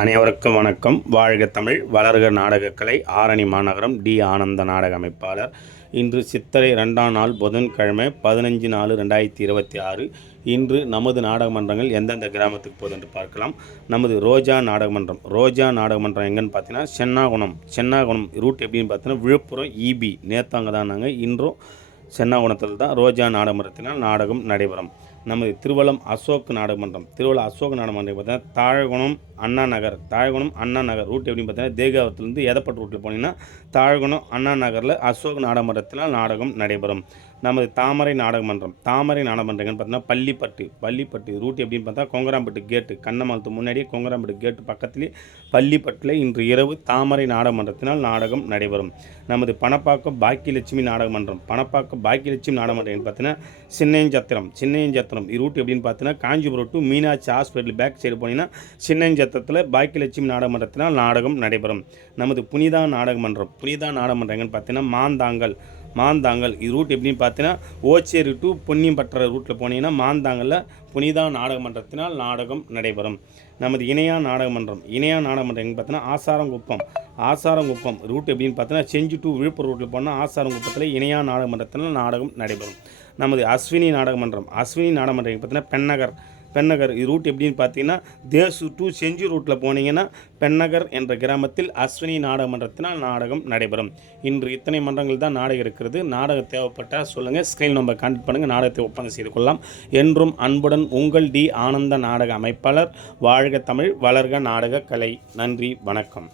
அனைவருக்கும் வணக்கம். வாழ்க தமிழ், வளர்க நாடகக்கலை. ஆரணி மாநகரம் டி ஆனந்த நாடக அமைப்பாளர். இன்று சித்திரை 2ஆம் நாள் புதன்கிழமை 15/4/2026. இன்று நமது நாடகமன்றங்கள் எந்தெந்த கிராமத்துக்கு போகுது என்று பார்க்கலாம். நமது ரோஜா நாடகமன்றம் எங்கன்னு பார்த்தீங்கன்னா சென்னாகுணம் ரூட் எப்படின்னு பார்த்தீங்கன்னா விழுப்புரம் இபி நேற்று தான் நாங்கள் இன்றும் சென்னாகுணத்தில் தான் ரோஜா நாடகமன்றத்தினால் நாடகம் நடைபெறும். நமது திருவள்ளம் அசோக் நாடகமன்றம் பார்த்தீங்கன்னா தாழகுணம் அண்ணா நகர் ரூட் எப்படின்னு பார்த்தீங்கன்னா தேகாவரத்துலேருந்து எதப்பட்டு ரூட்டில் போனீங்கன்னா தாழகுணம் அண்ணா நகரில் அசோக் நாடகமன்றத்தில் நாடகம் நடைபெறும். நமது தாமரை நாடகமன்றம் எங்கன்னு பார்த்தீங்கன்னா பள்ளிப்பட்டு ரூட் எப்படின்னு பார்த்தா கொங்கராம்பட்டு கேட்டு கண்ணமாலத்து முன்னாடியே கொங்கராம்பட்டு கேட்டு பக்கத்துலேயே பள்ளிப்பட்டில் இன்று இரவு தாமரை நாடகமன்றத்தினால் நாடகம் நடைபெறும். நமது பணப்பாக்கம் பாக்கியலட்சுமி நாடகமன்றம் எங்கன்னு பார்த்தீங்கன்னா சின்னையஞ்சத்திரம் ரூட் எப்படின்னு பார்த்தீங்கன்னா Kanchipuram to Meenakshi hospital back side போனீங்கன்னா சின்னையஞ்சத்திரத்தில் பாக்கியலட்சுமி நாடகமன்றத்தினால் நாடகம் நடைபெறும். நமது புனிதா நாடகமன்றம் எங்கன்னு பார்த்தீங்கன்னா மாந்தாங்கல் ரூட் எப்படின்னு பார்த்தீங்கன்னா ஓச்சேரி டு பொன்னியம்பற்ற ரூட்டில் போனீங்கன்னா மாந்தாங்கலில் புனிதா நாடகமன்றத்தினால் நாடகம் நடைபெறும். நமது இணையா நாடகமன்றம் எங்கன்னு பார்த்தீங்கன்னா ஆசாரங்குப்பம் ரூட் எப்படின்னு பார்த்தீங்கன்னா செஞ்சு டு விழுப்புரம் ரூட்டில் போனால் ஆசாரங்குப்பத்தில் இணையா நாடகமன்றத்தினால் நாடகம் நடைபெறும். நமது அஸ்வினி நாடகமன்றம் பார்த்தீங்கன்னா பெண்ணகர் ரூட் எப்படின்னு பார்த்தீங்கன்னா தேசு டு செஞ்சு ரூட்டில் போனீங்கன்னா பெண்ணகர் என்ற கிராமத்தில் அஸ்வினி நாடகமன்றத்தினால் நாடகம் நடைபெறும். இன்று இத்தனை மன்றங்கள் தான் நாடகம் இருக்கிறது. நாடகம் தேவைப்பட்டால் சொல்லுங்கள், ஸ்க்ரீன் நம்பர் கான்டெக்ட் பண்ணுங்கள், நாடகத்தை ஒப்பந்தம் செய்து கொள்ளலாம். என்றும் அன்புடன் உங்கள் டி ஆனந்த நாடக அமைப்பாளர். வாழ்க தமிழ், வளர்க நாடக கலை. நன்றி, வணக்கம்.